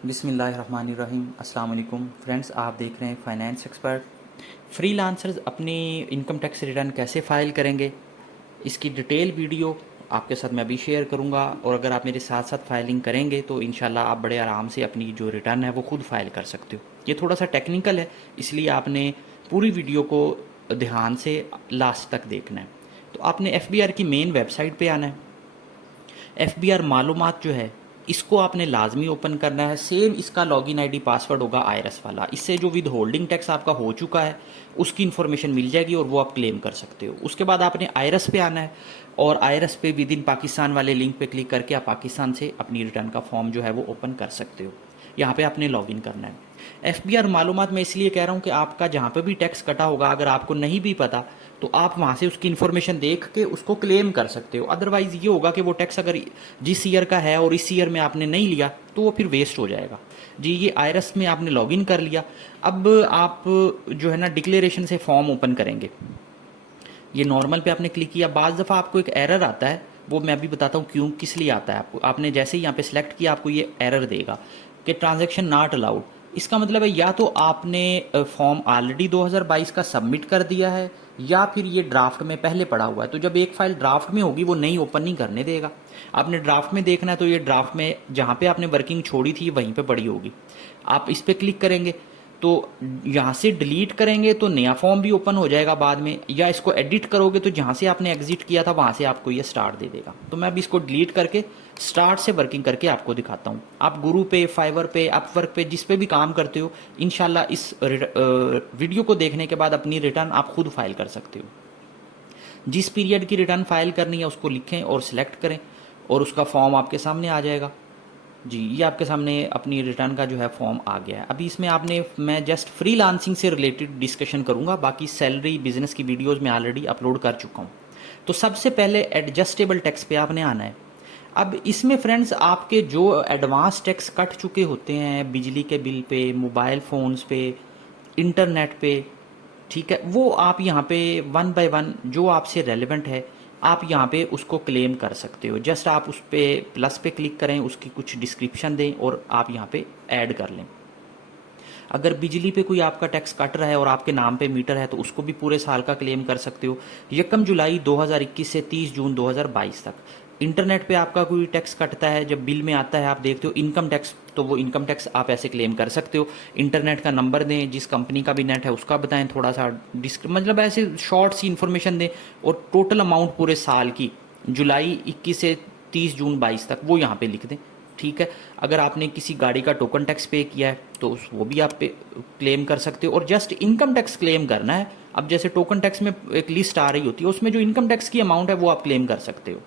बिस्मिल्लाहिर्रहमानिर्रहीम। अस्सलाम वालेकुम फ्रेंड्स, आप देख रहे हैं फाइनेंस एक्सपर्ट। फ्रीलांसर्स अपनी इनकम टैक्स रिटर्न कैसे फ़ाइल करेंगे, इसकी डिटेल वीडियो आपके साथ मैं अभी शेयर करूंगा। और अगर आप मेरे साथ साथ फाइलिंग करेंगे तो इंशाल्लाह आप बड़े आराम से अपनी जो रिटर्न है वो खुद फाइल कर सकते हो। ये थोड़ा सा टेक्निकल है, इसलिए आपने पूरी वीडियो को ध्यान से लास्ट तक देखना है। तो आपने एफबीआर की मेन वेबसाइट पे आना है। एफबीआर मालूमात जो है इसको आपने लाजमी ओपन करना है। सेम इसका लॉगिन आईडी पासवर्ड होगा आईआरएस वाला। इससे जो विद होल्डिंग टैक्स आपका हो चुका है उसकी इन्फॉर्मेशन मिल जाएगी और वो आप क्लेम कर सकते हो। उसके बाद आपने आईआरएस पे आना है और आईआरएस पे विद इन पाकिस्तान वाले लिंक पे क्लिक करके आप पाकिस्तान से अपनी रिटर्न का फॉर्म जो है वो ओपन कर सकते हो। यहाँ पे आपने लॉगिन करना है। एफबीआर मालूमात मैं इसलिए कह रहा हूँ कि आपका जहाँ पे भी टैक्स कटा होगा अगर आपको नहीं भी पता तो आप वहाँ से उसकी इन्फॉर्मेशन देख के उसको क्लेम कर सकते हो। अदरवाइज़ ये होगा कि वो टैक्स अगर जिस ईयर का है और इस ईयर में आपने नहीं लिया तो वो फिर वेस्ट हो जाएगा। जी, ये आईआरएस में आपने लॉगिन कर लिया। अब आप जो है ना डिक्लेरेशन से फॉर्म ओपन करेंगे। ये नॉर्मल पे आपने क्लिक किया, बाज़ दफ़ा आपको एक एरर आता है, वो मैं अभी बताता हूँ क्यों किस लिए आता है आपको। आपने जैसे ही यहाँ पे सिलेक्ट किया आपको ये एरर देगा कि ट्रांजैक्शन नॉट अलाउड। इसका मतलब है या तो आपने फॉर्म ऑलरेडी 2022 का सबमिट कर दिया है या फिर ये ड्राफ्ट में पहले पड़ा हुआ है। तो जब एक फाइल ड्राफ्ट में होगी वो नई ओपन नहीं करने देगा। आपने ड्राफ्ट में देखना है तो ये ड्राफ्ट में जहाँ पे आपने वर्किंग छोड़ी थी वहीं पे पड़ी होगी। आप इस पर क्लिक करेंगे तो यहाँ से डिलीट करेंगे तो नया फॉर्म भी ओपन हो जाएगा बाद में, या इसको एडिट करोगे तो जहाँ से आपने एग्जिट किया था वहाँ से आपको ये स्टार्ट दे देगा। तो मैं अभी इसको डिलीट करके स्टार्ट से वर्किंग करके आपको दिखाता हूँ। आप गुरु पे, फाइवर पे, अपवर्क पे जिस पे भी काम करते हो इंशाल्लाह इस वीडियो को देखने के बाद अपनी रिटर्न आप खुद फाइल कर सकते हो। जिस पीरियड की रिटर्न फाइल करनी है उसको लिखें और सिलेक्ट करें और उसका फॉर्म आपके सामने आ जाएगा। जी, ये आपके सामने अपनी रिटर्न का जो है फॉर्म आ गया है। अभी इसमें आपने मैं जस्ट फ्रीलांसिंग से रिलेटेड डिस्कशन करूंगा, बाकी सैलरी बिजनेस की वीडियोस मैं ऑलरेडी अपलोड कर चुका हूँ। तो सबसे पहले एडजस्टेबल टैक्स पे आपने आना है। अब इसमें फ्रेंड्स आपके जो एडवांस टैक्स कट चुके होते हैं बिजली के बिल पे, मोबाइल फ़ोन्स पे, इंटरनेट पे, ठीक है, वो आप यहाँ पे वन बाय वन जो आपसे रेलेवेंट है आप यहाँ पे उसको क्लेम कर सकते हो। जस्ट आप उस पर प्लस पे क्लिक करें, उसकी कुछ डिस्क्रिप्शन दें और आप यहाँ पे ऐड कर लें। अगर बिजली पे कोई आपका टैक्स कट रहा है और आपके नाम पे मीटर है तो उसको भी पूरे साल का क्लेम कर सकते हो, 1 जुलाई 2021 से 30 जून 2022 तक। इंटरनेट पे आपका कोई टैक्स कटता है, जब बिल में आता है आप देखते हो इनकम टैक्स, तो वो इनकम टैक्स आप ऐसे क्लेम कर सकते हो। इंटरनेट का नंबर दें, जिस कंपनी का भी नेट है उसका बताएं, थोड़ा सा मतलब ऐसे शॉर्ट सी इन्फॉर्मेशन दें और टोटल अमाउंट पूरे साल की जुलाई 21 से 30 जून 22 तक वो यहाँ पे लिख दें। ठीक है, अगर आपने किसी गाड़ी का टोकन टैक्स पे किया है तो वो भी आप पे क्लेम कर सकते हो। और जस्ट इनकम टैक्स क्लेम करना है। अब जैसे टोकन टैक्स में एक लिस्ट आ रही होती है, उसमें जो इनकम टैक्स की अमाउंट है वो आप क्लेम कर सकते हो।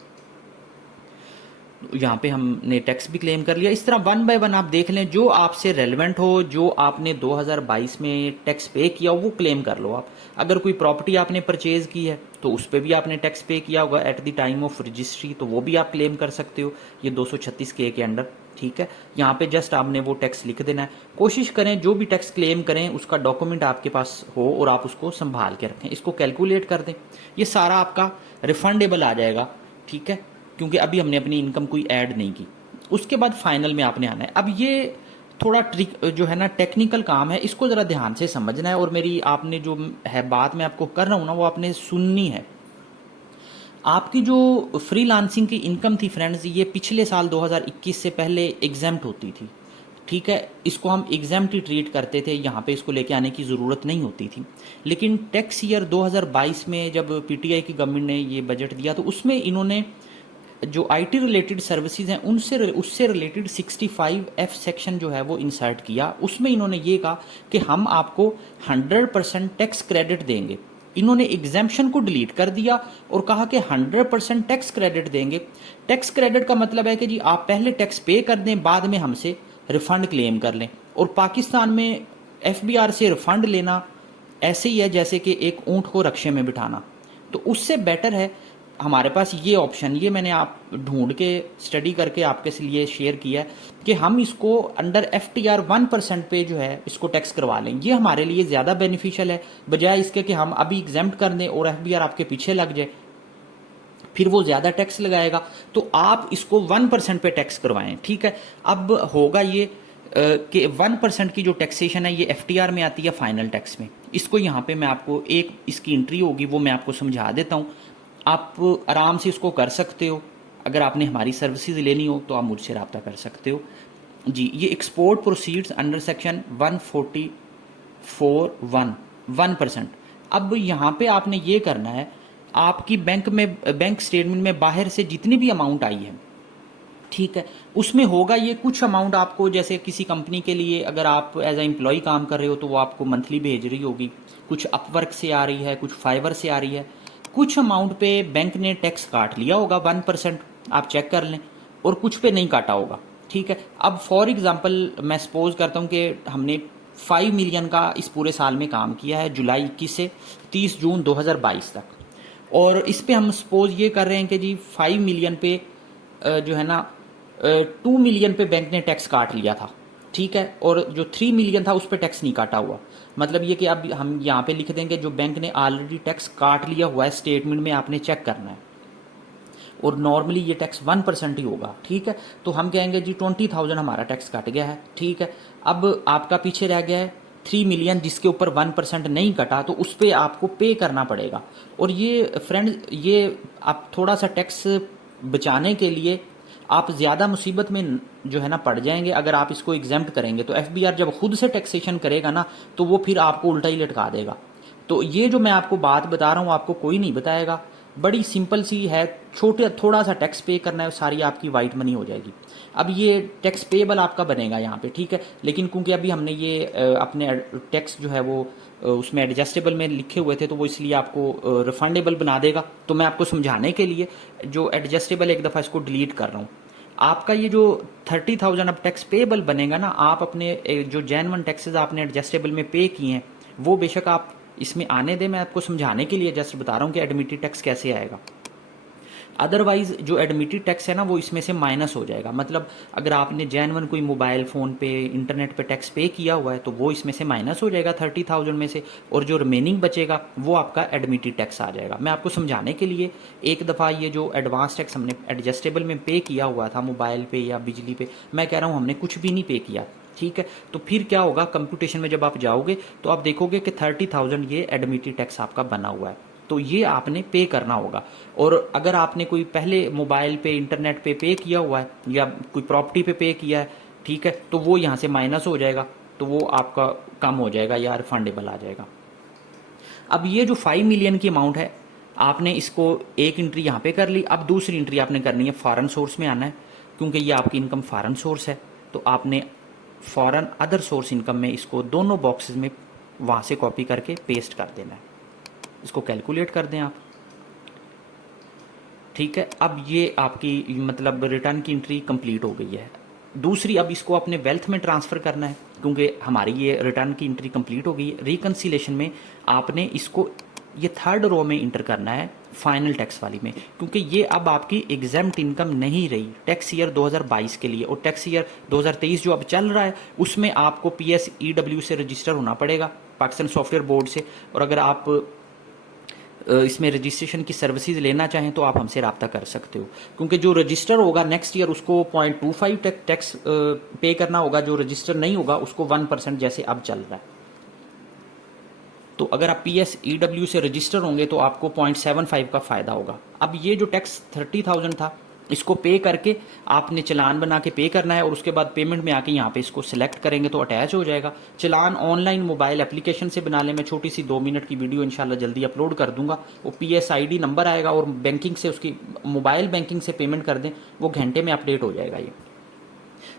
यहाँ पे हमने टैक्स भी क्लेम कर लिया। इस तरह वन बाय वन आप देख लें, जो आपसे रेलेवेंट हो, जो आपने 2022 में टैक्स पे किया वो क्लेम कर लो आप। अगर कोई प्रॉपर्टी आपने परचेज की है तो उस पर भी आपने टैक्स पे किया होगा at the time of registry, तो वो भी आप क्लेम कर सकते हो ये 236 के अंडर। ठीक है, यहाँ पे जस्ट आपने वो टैक्स लिख देना है। कोशिश करें जो भी टैक्स क्लेम करें उसका डॉक्यूमेंट आपके पास हो और आप उसको संभाल के रखें। इसको कैलकुलेट कर दें, ये सारा आपका रिफंडेबल आ जाएगा। ठीक है, क्योंकि अभी हमने अपनी इनकम कोई ऐड नहीं की। उसके बाद फाइनल में आपने आना है। अब ये थोड़ा ट्रिक जो है ना टेक्निकल काम है, इसको ज़रा ध्यान से समझना है और मेरी आपने जो है बात मैं आपको कर रहा हूँ ना वो आपने सुननी है। आपकी जो फ्रीलांसिंग की इनकम थी फ्रेंड्स, ये पिछले साल 2021 से पहले एग्जाम्प्ट होती थी। ठीक है, इसको हम एग्जाम्प्ट ही ट्रीट करते थे, यहाँ पे इसको लेके आने की ज़रूरत नहीं होती थी। लेकिन टैक्स ईयर 2022 में जब पीटीआई की गवर्नमेंट ने ये बजट दिया तो उसमें इन्होंने जो आईटी रिलेटेड सर्विसेज हैं उनसे उससे रिलेटेड 65F सेक्शन जो है वो इंसर्ट किया। उसमें इन्होंने ये कहा कि हम आपको 100% टैक्स क्रेडिट देंगे। इन्होंने एग्जाम्पशन को डिलीट कर दिया और कहा कि 100% टैक्स क्रेडिट देंगे। टैक्स क्रेडिट का मतलब है कि जी आप पहले टैक्स पे कर दें, बाद में हमसे रिफंड क्लेम कर लें। और पाकिस्तान में एफबीआर से रिफंड लेना ऐसे ही है जैसे कि एक ऊँट को रक्शे में बिठाना। तो उससे बेटर है हमारे पास ये ऑप्शन, ये मैंने आप ढूंढ के स्टडी करके आपके लिए शेयर किया है कि हम इसको अंडर FTR 1% पे जो है इसको टैक्स करवा लें। ये हमारे लिए ज़्यादा बेनिफिशियल है बजाय इसके कि हम अभी एग्जाम्प्ट कर दें और FBR आपके पीछे लग जाए, फिर वो ज़्यादा टैक्स लगाएगा। तो आप इसको 1% पे टैक्स करवाएं। ठीक है, अब होगा ये कि 1% की जो टैक्सेशन है ये FTR में आती है फाइनल टैक्स में। इसको यहाँ पे मैं आपको एक इसकी एंट्री होगी वो मैं आपको समझा देता हूँ, आप आराम से इसको कर सकते हो। अगर आपने हमारी सर्विसेज लेनी हो तो आप मुझसे रब्ता कर सकते हो जी। ये एक्सपोर्ट प्रोसीड्स अंडर सेक्शन 144(1) 1%। अब यहाँ पे आपने ये करना है, आपकी बैंक स्टेटमेंट में बाहर से जितनी भी अमाउंट आई है, ठीक है, उसमें होगा ये कुछ अमाउंट आपको, जैसे किसी कंपनी के लिए अगर आप एज ए एम्प्लॉय काम कर रहे हो तो वो आपको मंथली भेज रही होगी, कुछ अपवर्क से आ रही है, कुछ फाइवर से आ रही है, कुछ अमाउंट पे बैंक ने टैक्स काट लिया होगा 1%, आप चेक कर लें, और कुछ पे नहीं काटा होगा, ठीक है। अब फॉर एग्जांपल मैं सपोज करता हूँ कि हमने 5 मिलियन का इस पूरे साल में काम किया है, जुलाई 21 से 30 जून 2022 तक, और इस पे हम सपोज ये कर रहे हैं कि जी 5 मिलियन पे जो है ना 2 मिलियन पे बैंक ने टैक्स काट लिया था, ठीक है, और जो 3 मिलियन था उस पर टैक्स नहीं काटा हुआ। मतलब ये कि अब हम यहाँ पे लिख देंगे जो बैंक ने ऑलरेडी टैक्स काट लिया हुआ है, स्टेटमेंट में आपने चेक करना है, और नॉर्मली ये टैक्स 1% ही होगा, ठीक है। तो हम कहेंगे जी 20,000 हमारा टैक्स काट गया है, ठीक है। अब आपका पीछे रह गया है 3 मिलियन जिसके ऊपर 1% नहीं कटा, तो उस पर आपको पे करना पड़ेगा। और ये फ्रेंड, ये आप थोड़ा सा टैक्स बचाने के लिए आप ज़्यादा मुसीबत में जो है ना पड़ जाएंगे अगर आप इसको एग्जेम्प्ट करेंगे। तो FBR जब खुद से टैक्सेशन करेगा ना तो वो फिर आपको उल्टा ही लटका देगा। तो ये जो मैं आपको बात बता रहा हूँ आपको कोई नहीं बताएगा, बड़ी सिंपल सी है, छोटे थोड़ा सा टैक्स पे करना है, सारी आपकी वाइट मनी हो जाएगी। अब ये टैक्स पेबल आपका बनेगा यहाँ पे, ठीक है, लेकिन क्योंकि अभी हमने ये अपने टैक्स जो है वो उसमें एडजस्टेबल में लिखे हुए थे तो वो इसलिए आपको रिफंडेबल बना देगा। तो मैं आपको समझाने के लिए जो एडजस्टेबल एक दफ़ा इसको डिलीट कर रहा हूँ। आपका ये जो 30,000 अब टैक्स पेबल बनेगा ना, आप अपने जो जेन्युइन टैक्सेस आपने एडजस्टेबल में पे किए हैं वो बेशक आप इसमें आने दें, मैं आपको समझाने के लिए जस्ट बता रहा हूँ कि एडमिटेड टैक्स कैसे आएगा। अदरवाइज जो एडमिटेड टैक्स है ना वो इसमें से माइनस हो जाएगा। मतलब अगर आपने जेन्युइन कोई मोबाइल फ़ोन पे इंटरनेट पे टैक्स पे किया हुआ है तो वो इसमें से माइनस हो जाएगा 30,000 में से, और जो रिमेनिंग बचेगा वो आपका एडमिटेड टैक्स आ जाएगा। मैं आपको समझाने के लिए एक दफ़ा ये जो एडवांस टैक्स हमने एडजस्टेबल में पे किया हुआ था मोबाइल पे या बिजली पे, मैं कह रहा हूँ हमने कुछ भी नहीं पे किया, ठीक है। तो फिर क्या होगा, कंप्यूटेशन में जब आप जाओगे तो आप देखोगे कि 30,000 ये एडमिटेड टैक्स आपका बना हुआ है, तो ये आपने पे करना होगा। और अगर आपने कोई पहले मोबाइल पे इंटरनेट पे किया हुआ है या कोई प्रॉपर्टी पे किया है, ठीक है, तो वो यहाँ से माइनस हो जाएगा, तो वो आपका कम हो जाएगा या रिफंडेबल आ जाएगा। अब ये जो 5 मिलियन की अमाउंट है आपने इसको एक एंट्री यहाँ पे कर ली। अब दूसरी एंट्री आपने करनी है फॉरेन सोर्स में आना है, क्योंकि ये आपकी इनकम फॉरेन सोर्स है, तो आपने फॉरेन अदर सोर्स इनकम में इसको दोनों बॉक्सेस में वहाँ से कॉपी करके पेस्ट कर देना है। इसको कैलकुलेट कर दें आप, ठीक है। अब ये आपकी मतलब रिटर्न की एंट्री कंप्लीट हो गई है। दूसरी, अब इसको अपने वेल्थ में ट्रांसफ़र करना है, क्योंकि हमारी ये रिटर्न की एंट्री कंप्लीट हो गई है। रिकन्सिलेशन में आपने इसको ये थर्ड रो में इंटर करना है, फाइनल टैक्स वाली में, क्योंकि ये अब आपकी एग्जेम्प्ट इनकम नहीं रही टैक्स ईयर 2022 के लिए। और टैक्स ईयर 2023 जो अब चल रहा है उसमें आपको PSEW से रजिस्टर होना पड़ेगा, पाकिस्तान सॉफ्टवेयर बोर्ड से। और अगर आप इसमें रजिस्ट्रेशन की सर्विसेज लेना चाहें तो आप हमसे रब्ता कर सकते हो, क्योंकि जो रजिस्टर होगा नेक्स्ट ईयर उसको 0.25 टैक्स पे करना होगा, जो रजिस्टर नहीं होगा उसको 1% जैसे अब चल रहा है। तो अगर आप PSEW से रजिस्टर होंगे तो आपको 0.75 का फ़ायदा होगा। अब ये जो टैक्स 30,000 था इसको पे करके आपने चलान बना के पे करना है, और उसके बाद पेमेंट में आके यहाँ पे इसको सिलेक्ट करेंगे तो अटैच हो जाएगा। चलान ऑनलाइन मोबाइल एप्लीकेशन से बना लें, मैं छोटी सी 2 मिनट की वीडियो इंशाल्लाह जल्दी अपलोड कर दूंगा। वो PSID नंबर आएगा और बैंकिंग से उसकी मोबाइल बैंकिंग से पेमेंट कर दें, वो घंटे में अपडेट हो जाएगा। ये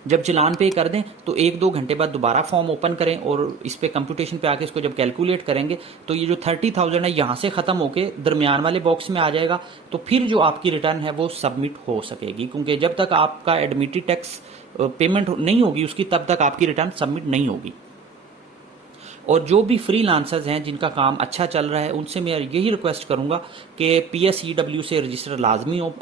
जब चलान पे कर दें तो 1-2 घंटे बाद दोबारा फॉर्म ओपन करें और इस पे कंप्यूटेशन पे आके इसको जब कैलकुलेट करेंगे तो ये जो 30,000 है यहाँ से ख़त्म होके दरमियान वाले बॉक्स में आ जाएगा। तो फिर जो आपकी रिटर्न है वो सबमिट हो सकेगी, क्योंकि जब तक आपका एडमिटेड टैक्स पेमेंट नहीं होगी उसकी तब तक आपकी रिटर्न सबमिट नहीं होगी। और जो भी फ्रीलांसर्स हैं जिनका काम अच्छा चल रहा है उनसे मैं यही रिक्वेस्ट करूंगा कि PSEW से रजिस्टर लाजमी हो।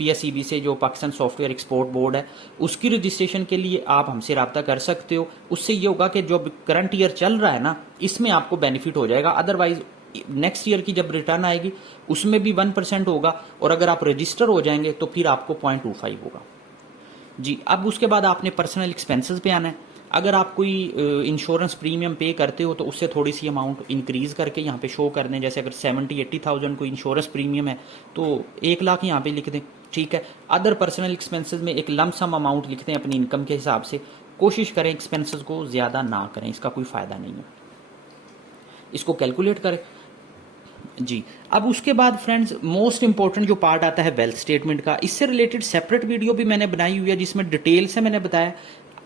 PSEB से जो पाकिस्तान सॉफ्टवेयर एक्सपोर्ट बोर्ड है उसकी रजिस्ट्रेशन के लिए आप हमसे रब्ता कर सकते हो। उससे ये होगा कि जो करंट ईयर चल रहा है ना इसमें आपको बेनिफिट हो जाएगा। अदरवाइज नेक्स्ट ईयर की जब रिटर्न आएगी उसमें भी 1% होगा, और अगर आप रजिस्टर हो जाएंगे तो फिर आपको 0.25 होगा। जी, अब उसके बाद आपने पर्सनल एक्सपेंसेस पे आना है। अगर आप कोई इंश्योरेंस प्रीमियम पे करते हो तो उससे थोड़ी सी अमाउंट इंक्रीज़ करके यहाँ पे शो कर दें। जैसे अगर 70-80,000 कोई इंश्योरेंस प्रीमियम है तो 1 लाख यहाँ पे लिख दें, ठीक है। अदर पर्सनल एक्सपेंसेस में एक लम सम अमाउंट लिखते हैं अपनी इनकम के हिसाब से। कोशिश करें एक्सपेंसेस को ज़्यादा ना करें, इसका कोई फ़ायदा नहीं है। इसको कैलकुलेट करें जी। अब उसके बाद फ्रेंड्स मोस्ट इंपॉर्टेंट जो पार्ट आता है वेल्थ स्टेटमेंट का, इससे रिलेटेड सेपरेट वीडियो भी मैंने बनाई हुई है जिसमें डिटेल से मैंने बताया।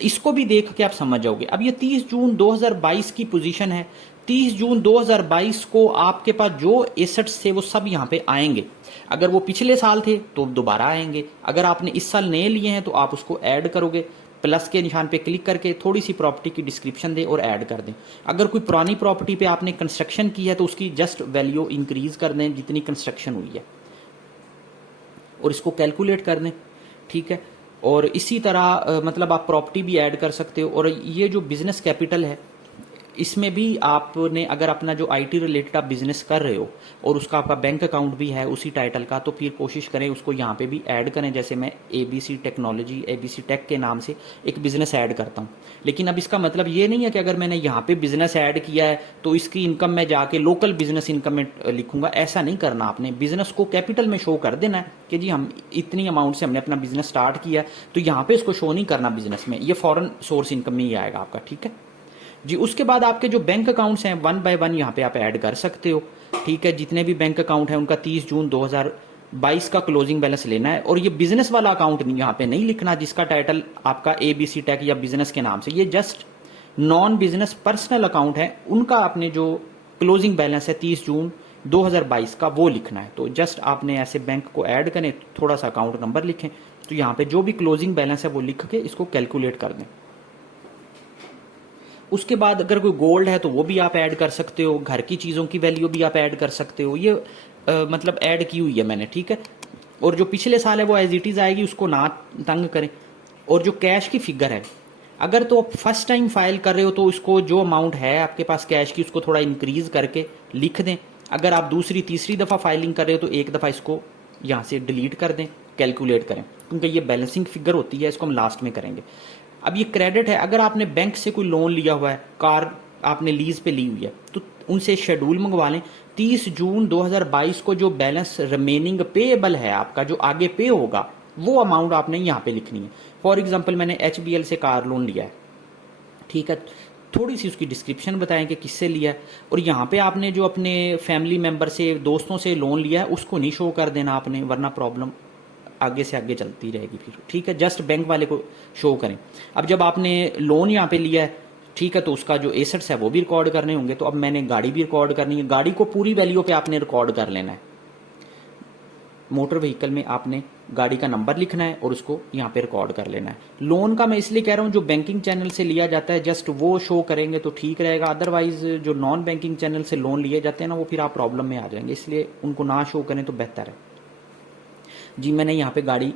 इसको भी देख के आप समझ जाओगे। अब ये 30 जून 2022 की पोजीशन है। 30 जून 2022 को आपके पास जो एसेट्स थे वो सब यहाँ पे आएंगे। अगर वो पिछले साल थे तो दोबारा आएंगे। अगर आपने इस साल नए लिए हैं तो आप उसको ऐड करोगे, प्लस के निशान पे क्लिक करके थोड़ी सी प्रॉपर्टी की डिस्क्रिप्शन दें और ऐड कर दें। अगर कोई पुरानी प्रॉपर्टी पे आपने कंस्ट्रक्शन की है तो उसकी जस्ट वैल्यू इंक्रीज कर दें जितनी कंस्ट्रक्शन हुई है, और इसको कैलकुलेट कर दें, ठीक है। और इसी तरह मतलब आप प्रॉपर्टी भी ऐड कर सकते हो। और ये जो बिजनेस कैपिटल है इसमें भी आपने अगर अपना जो आईटी रिलेटेड आप बिजनेस कर रहे हो और उसका आपका बैंक अकाउंट भी है उसी टाइटल का, तो फिर कोशिश करें उसको यहाँ पे भी ऐड करें। जैसे मैं एबीसी टेक्नोलॉजी, एबीसी टेक के नाम से एक बिजनेस ऐड करता हूँ। लेकिन अब इसका मतलब ये नहीं है कि अगर मैंने यहाँ पे बिजनेस ऐड किया है तो इसकी इनकम में जाके लोकल बिजनेस इनकम में लिखूंगा, ऐसा नहीं करना। आपने बिजनेस को कैपिटल में शो कर देना है कि जी हम इतनी अमाउंट से हमने अपना बिजनेस स्टार्ट किया, तो यहाँ पे इसको शो नहीं करना बिजनेस में, ये फॉरेन सोर्स इनकम में ही आएगा आपका, ठीक है जी। उसके बाद आपके जो बैंक अकाउंट्स हैं 1 बाय 1 यहाँ पे आप ऐड कर सकते हो, ठीक है। जितने भी बैंक अकाउंट हैं उनका 30 जून 2022 का क्लोजिंग बैलेंस लेना है। और ये बिजनेस वाला अकाउंट नहीं यहाँ पे नहीं लिखना जिसका टाइटल आपका एबीसी टेक या बिजनेस के नाम से, ये just non business personal account है, उनका आपने जो क्लोजिंग बैलेंस है 30 जून 2022 का वो लिखना है। तो जस्ट आपने ऐसे बैंक को ऐड करें, थोड़ा सा अकाउंट नंबर लिखें, तो यहाँ पे जो भी क्लोजिंग बैलेंस है वो लिख के इसको कैलकुलेट कर दें। उसके बाद अगर कोई गोल्ड है तो वो भी आप ऐड कर सकते हो, घर की चीज़ों की वैल्यू भी आप ऐड कर सकते हो। ये मतलब ऐड की हुई है मैंने, ठीक है। और जो पिछले साल है वो एज इट इज़ आएगी, उसको ना तंग करें। और जो कैश की फिगर है, अगर तो आप फर्स्ट टाइम फाइल कर रहे हो तो इसको जो अमाउंट है आपके पास कैश की उसको थोड़ा इंक्रीज करके लिख दें। अगर आप दूसरी तीसरी दफ़ा फाइलिंग कर रहे हो तो एक दफ़ा इसको यहाँ से डिलीट कर दें, कैलकुलेट करें, क्योंकि ये बैलेंसिंग फिगर होती है, इसको हम लास्ट में करेंगे। अब ये क्रेडिट है, अगर आपने बैंक से कोई लोन लिया हुआ है, कार आपने लीज पे ली हुई है, तो उनसे शेड्यूल मंगवा लें। 30 जून 2022 को जो बैलेंस रिमेनिंग पेएबल है आपका, जो आगे पे होगा, वो अमाउंट आपने यहाँ पे लिखनी है। फॉर एग्जांपल मैंने HBL से कार लोन लिया है, ठीक है। थोड़ी सी उसकी डिस्क्रिप्शन बताएं कि किससे लिया है। और यहाँ पे आपने जो अपने फैमिली मेंबर से, दोस्तों से लोन लिया है उसको नहीं शो कर देना आपने, वरना प्रॉब्लम आगे से आगे चलती रहेगी फिर, ठीक है। जस्ट बैंक वाले को शो करें। अब जब आपने लोन यहाँ पे लिया है, ठीक है, तो उसका जो एसेट्स है वो भी रिकॉर्ड करने होंगे। तो अब मैंने गाड़ी भी रिकॉर्ड करनी है, गाड़ी को पूरी वैल्यू पे आपने रिकॉर्ड कर लेना है। मोटर व्हीकल में आपने गाड़ी का नंबर लिखना है और उसको यहाँ पे रिकॉर्ड कर लेना है। लोन का मैं इसलिए कह रहा हूँ जो बैंकिंग चैनल से लिया जाता है जस्ट वो शो करेंगे तो ठीक रहेगा। अदरवाइज जो नॉन बैंकिंग चैनल से लोन लिए जाते हैं ना, वो फिर आप प्रॉब्लम में आ जाएंगे, इसलिए उनको ना शो करें तो बेहतर है जी। मैंने यहाँ पे गाड़ी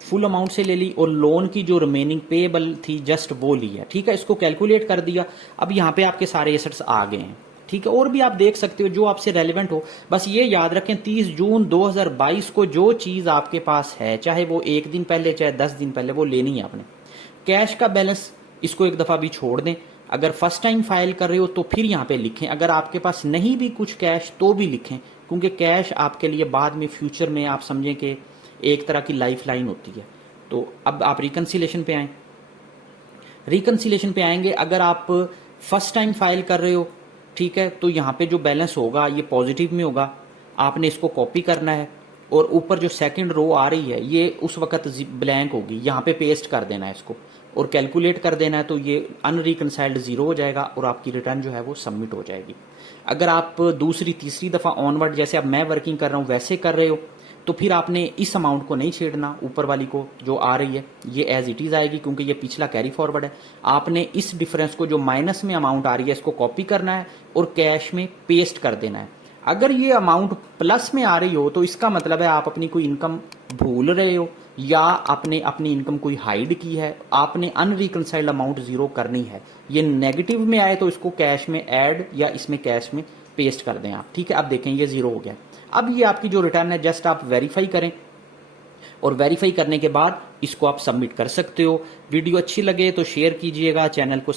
फुल अमाउंट से ले ली और लोन की जो रिमेनिंग पेएबल थी जस्ट वो ली है, ठीक है। इसको कैलकुलेट कर दिया। अब यहाँ पे आपके सारे एसेट्स आ गए हैं, ठीक है। और भी आप देख सकते हो जो आपसे रेलेवेंट हो। बस ये याद रखें 30 जून 2022 को जो चीज़ आपके पास है, चाहे वो 1 दिन पहले चाहे 10 दिन पहले, वो लेनी है आपने। कैश का बैलेंस इसको एक दफ़ा भी छोड़ दें। अगर फर्स्ट टाइम फाइल कर रहे हो तो फिर यहाँ पे लिखें। अगर आपके पास नहीं भी कुछ कैश तो भी लिखें, क्योंकि कैश आपके लिए बाद में फ्यूचर में आप समझें कि एक तरह की लाइफ लाइन होती है। तो अब आप रिकन्सिलेशन पे आएँ। रिकन्सिलेशन पे आएंगे, अगर आप फर्स्ट टाइम फाइल कर रहे हो, ठीक है, तो यहाँ पे जो बैलेंस होगा ये पॉजिटिव में होगा। आपने इसको कॉपी करना है और ऊपर जो सेकंड रो आ रही है ये उस वक्त ब्लैंक होगी, यहाँ पे पेस्ट कर देना है इसको और कैलकुलेट कर देना है। तो ये अनरिकनसाइल्ड 0 हो जाएगा और आपकी रिटर्न जो है वो सबमिट हो जाएगी। अगर आप दूसरी तीसरी दफ़ा ऑनवर्ड, जैसे अब मैं वर्किंग कर रहा हूँ वैसे कर रहे हो, तो फिर आपने इस अमाउंट को नहीं छेड़ना, ऊपर वाली को जो आ रही है ये एज इट इज़ आएगी, क्योंकि ये पिछला कैरी फॉरवर्ड है। आपने इस डिफरेंस को जो माइनस में अमाउंट आ रही है इसको कॉपी करना है और कैश में पेस्ट कर देना है। अगर ये अमाउंट प्लस में आ रही हो तो इसका मतलब है आप अपनी कोई इनकम भूल रहे हो या आपने अपनी इनकम कोई हाइड की है, आपने अनरिकनसाइल्ड अमाउंट 0 करनी है। ये नेगेटिव में आए तो इसको कैश में ऐड या इसमें कैश में पेस्ट कर दें आप, ठीक है। अब देखें ये 0 हो गया। अब ये आपकी जो रिटर्न है जस्ट आप वेरीफाई करें। और वेरीफाई करने के बाद इसको आप सबमिट कर सकते हो। वीडियो अच्छी लगे तो शेयर कीजिएगा, चैनल को